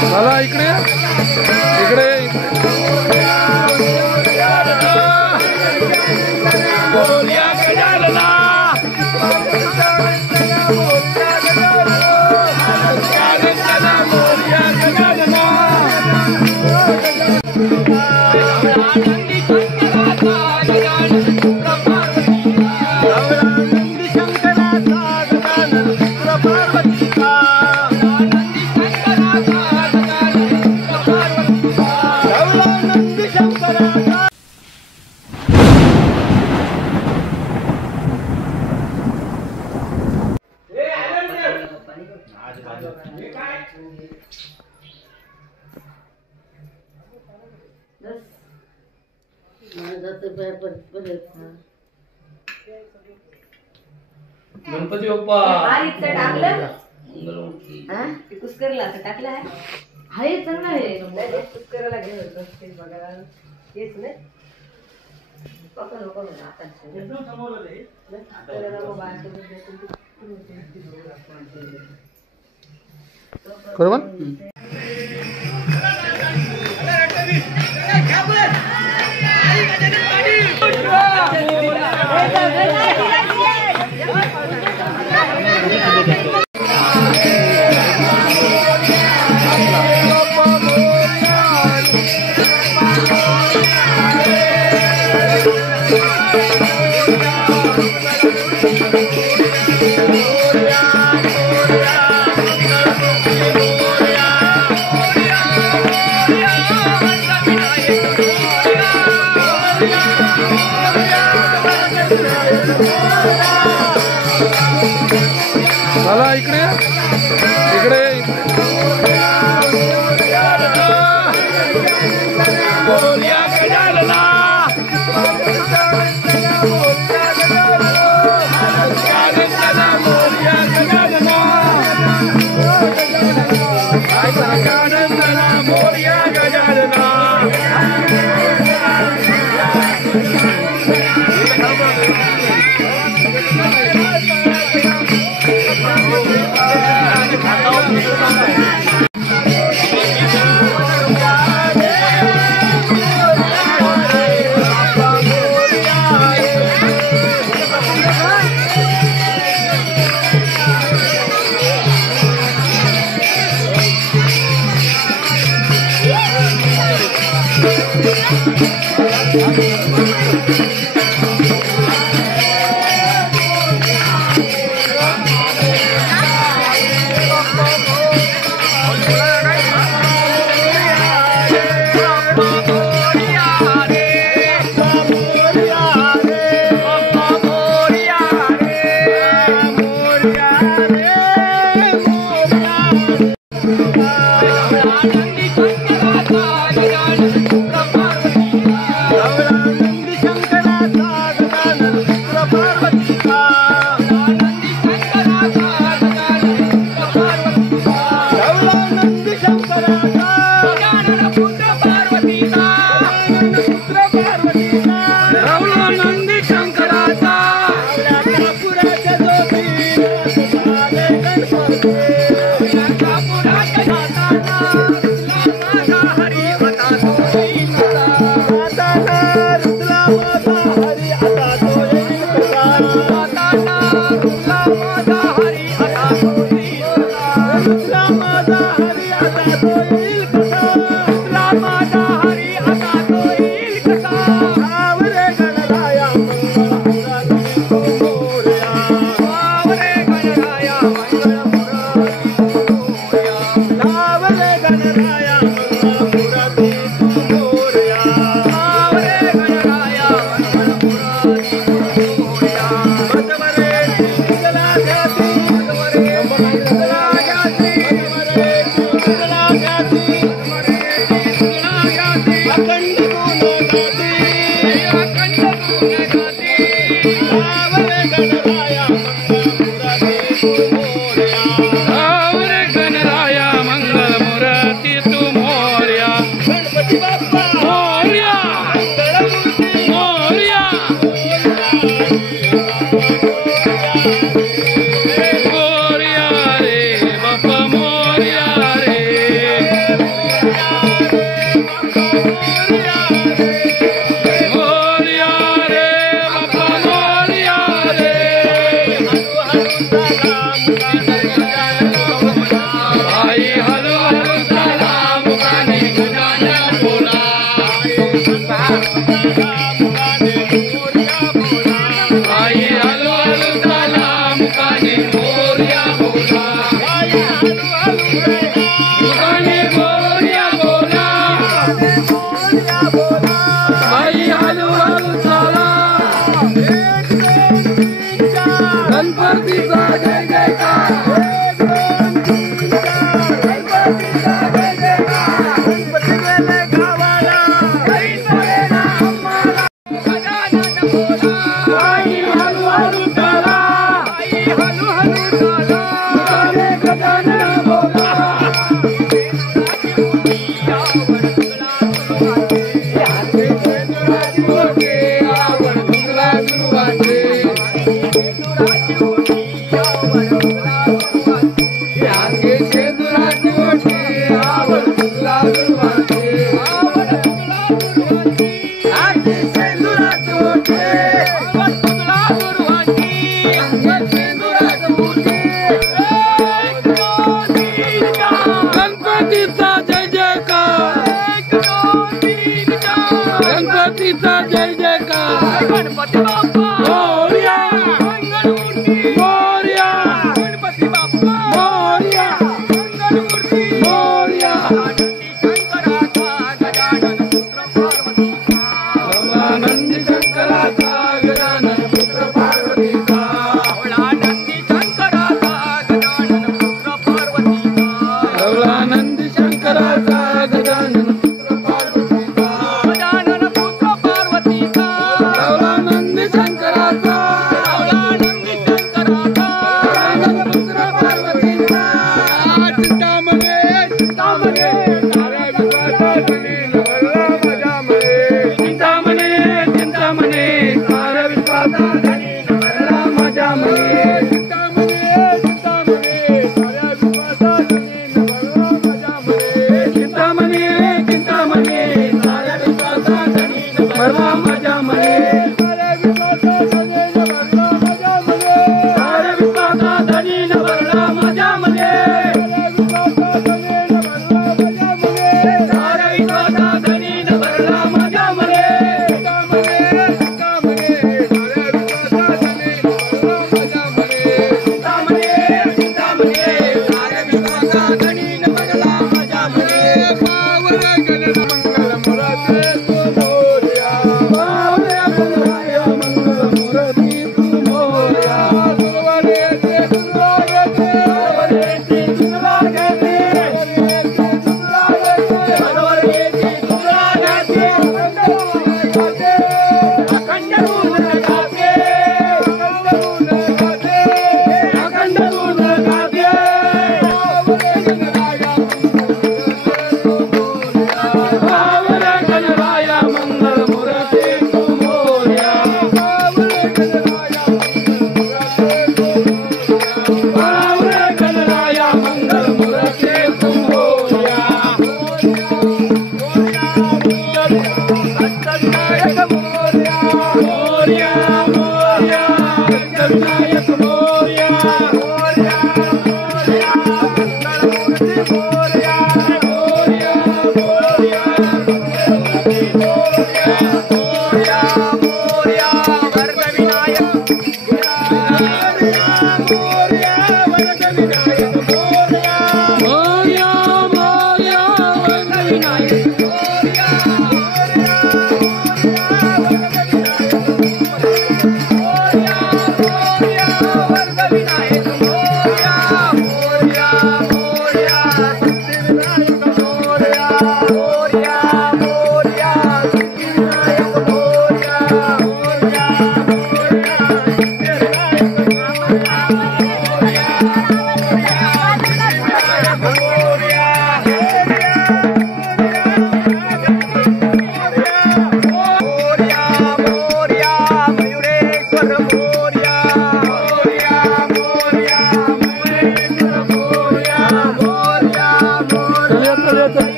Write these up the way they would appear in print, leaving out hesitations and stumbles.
चला इकडे इकडे गणपती बाप्पा कुस्करला टाकलं आहे हाय चांगलं आहे कुस्करला घेऊन बघायला हेच नाही पकड नको ना आता एकदम समोर आहे बरोबर चला इकडे इकडे गणपतीचा जय जयकार गणपतीचा जय जयकार गणपती गेले गावाला काही नव्हेना आम्हाला गजानन बोला आई हळू हळू चला आई हळू हळू चला गाणे गजानन बोला गणपतीचा जय जयकार गणपती बाप्पा मोरया मंगलमूर्ती मोरया गणपती बाप्पा मोरया मंगलमूर्ती मोरया नंदी शंकराचा गजानन पुत्र पार्वतीचा नंदी शंकराचा गजानन पुत्र पार्वतीचा नंदी शंकराचा गजानन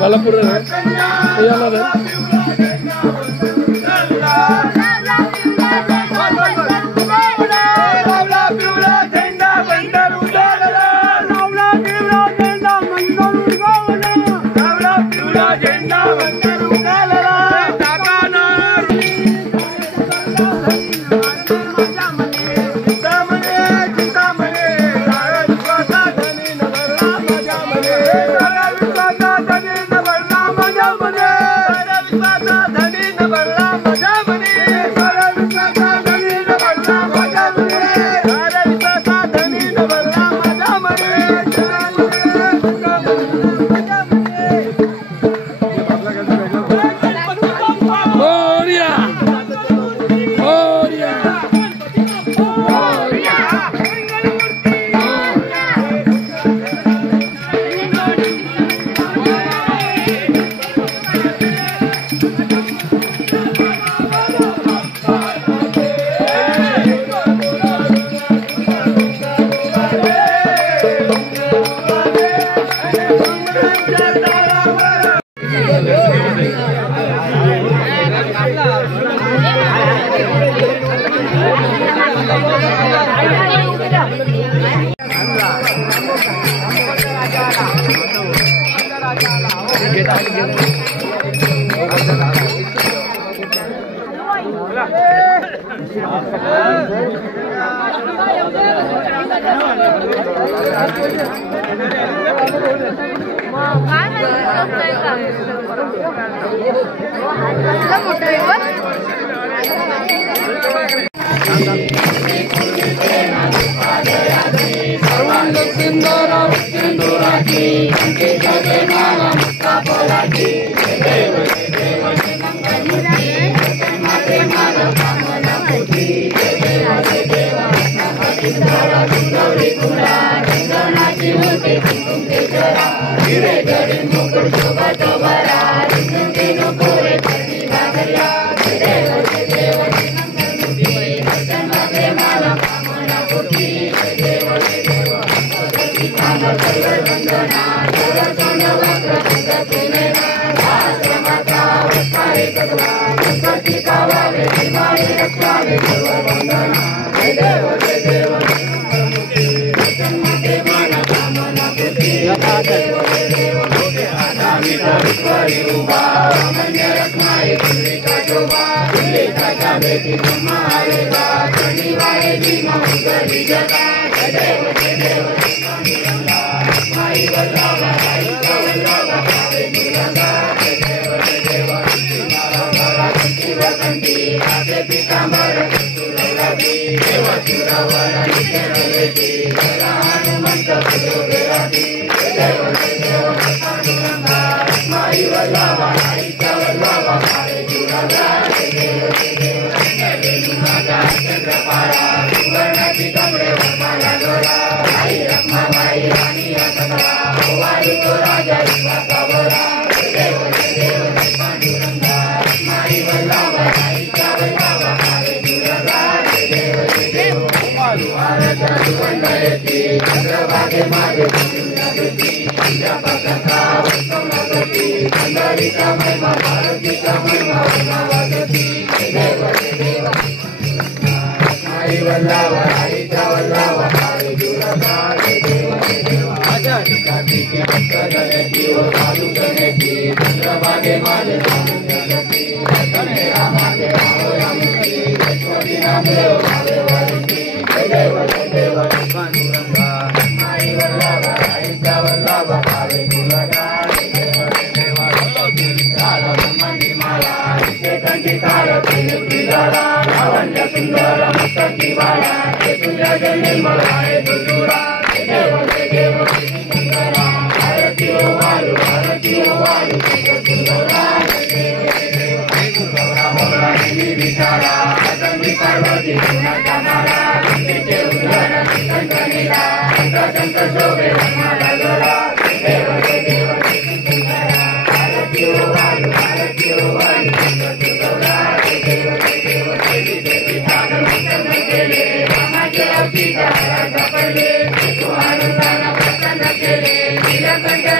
बालापूर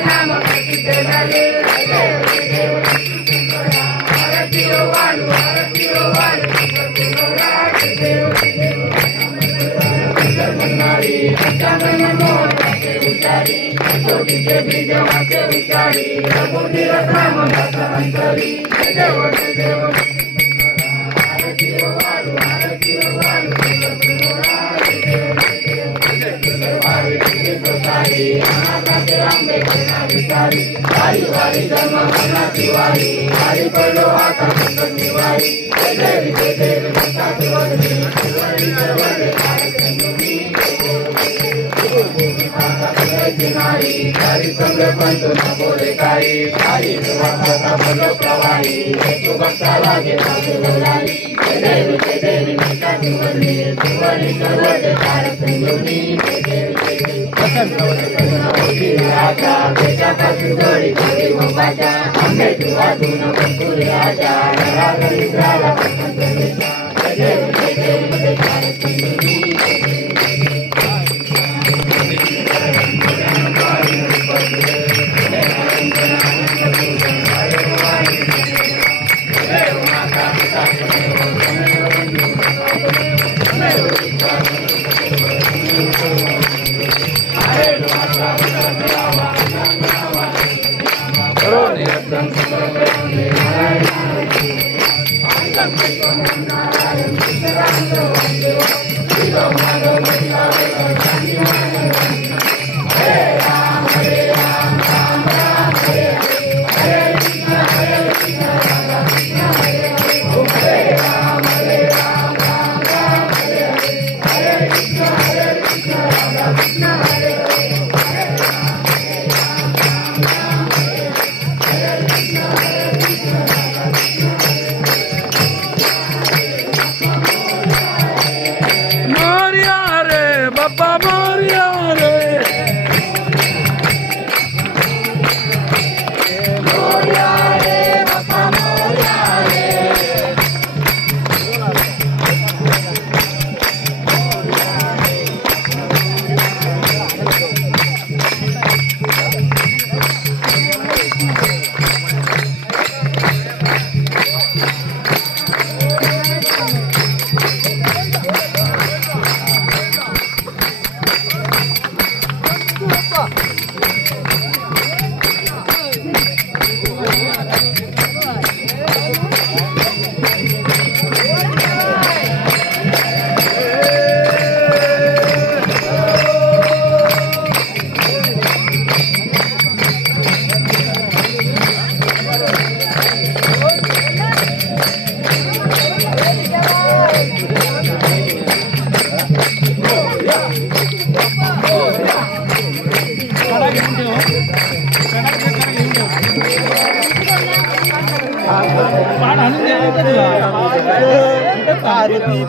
नाम प्रसिद्ध झाले पंचांगण मोहनाचे उतारी कोटीचे बीज वाचे विचारी रघुनी राम दास अंतरी देव देव आरती वारु आरती वारु आंबे कन्या विचारी वारी वारी जन्म मनाची वारी वारी पडलो आता निवारी देवी देवी किनारी सारी संग पंत न बोले काही सारी बोलो प्रवाही तू भक्ता लागे लाली देवी देवी निकाची वरली सुवरी सर्वते तारक संगुनी राजा बेटा पासून जोडी खाली मोबाजा आंबे तू आतून बंकुरी राजा नरागरी झाला देवी देवी तारक संगुनी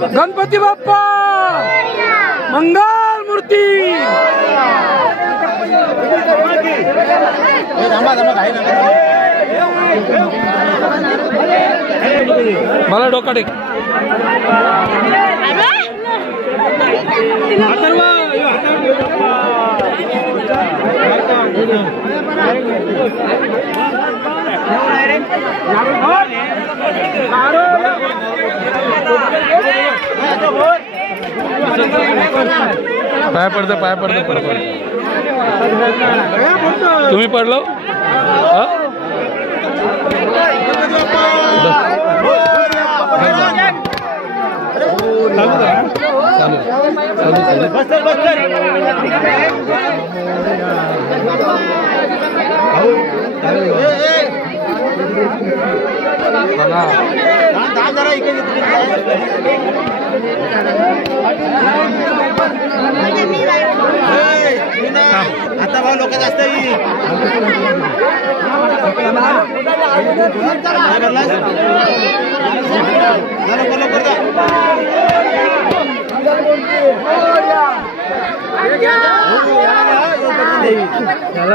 गणपती बाप्पा मंगल मूर्ती मला डोका टेक पाय पडतं तुम्ही पडलो आता भाऊ लोक जास्त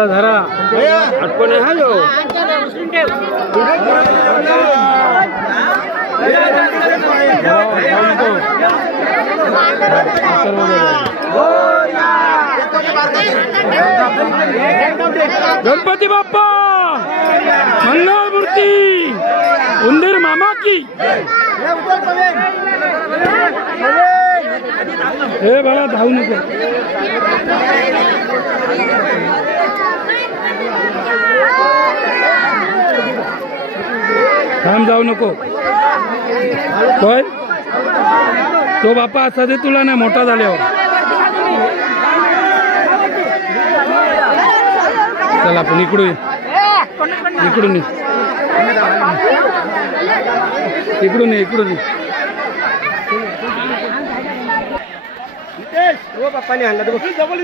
धरा आठवण हा जो गणपती बाप्पा मंगल मूर्ती उंदीर मामा की हे बाळा धावू नको. थांब जाऊ नको. होय तो बापा असा दे तुला नाही मोठा झाल्यावर. चला आपण इकडून इकडून इकडून इकडून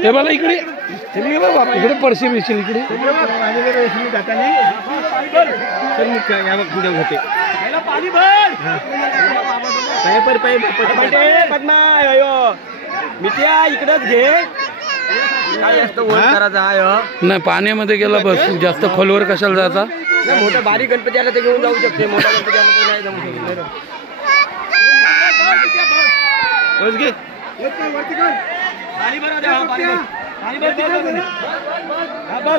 हे मला इकडे इकडे पडशी मिळशील इकडे. मिठ्या इकडच घे. नाही पाण्यामध्ये गेला बस. जास्त खोलवर कशाला जायचा. मोठा बारीक गणपती आला तर घेऊन जाऊ शकते. मोठा गणपती आला तर नाही जाऊ शकत. बस घे पाणी भरा द्या. पाणी बस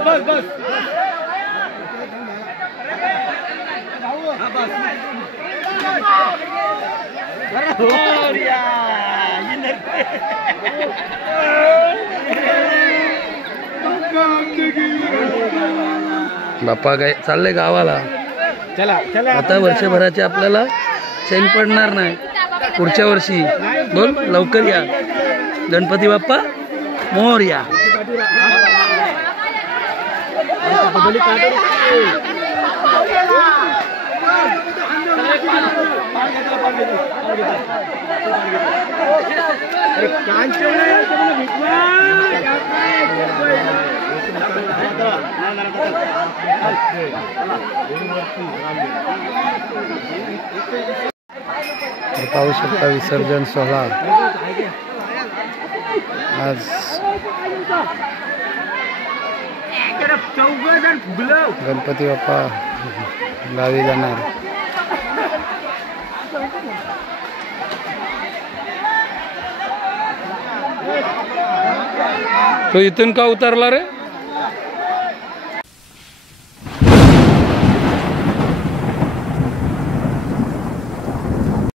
बस बस बाप्पा काय चाललंय गावाला. चला चला आता वर्षभराचे आपल्याला चैन पडणार नाही. पुढच्या वर्षी बोल लवकर या. गणपती बाप्पा मोरया. पाहू शकता विसर्जन सोहळा आज गणपती बाप्पा गावी जाणार. तो इथून का उतरला रे.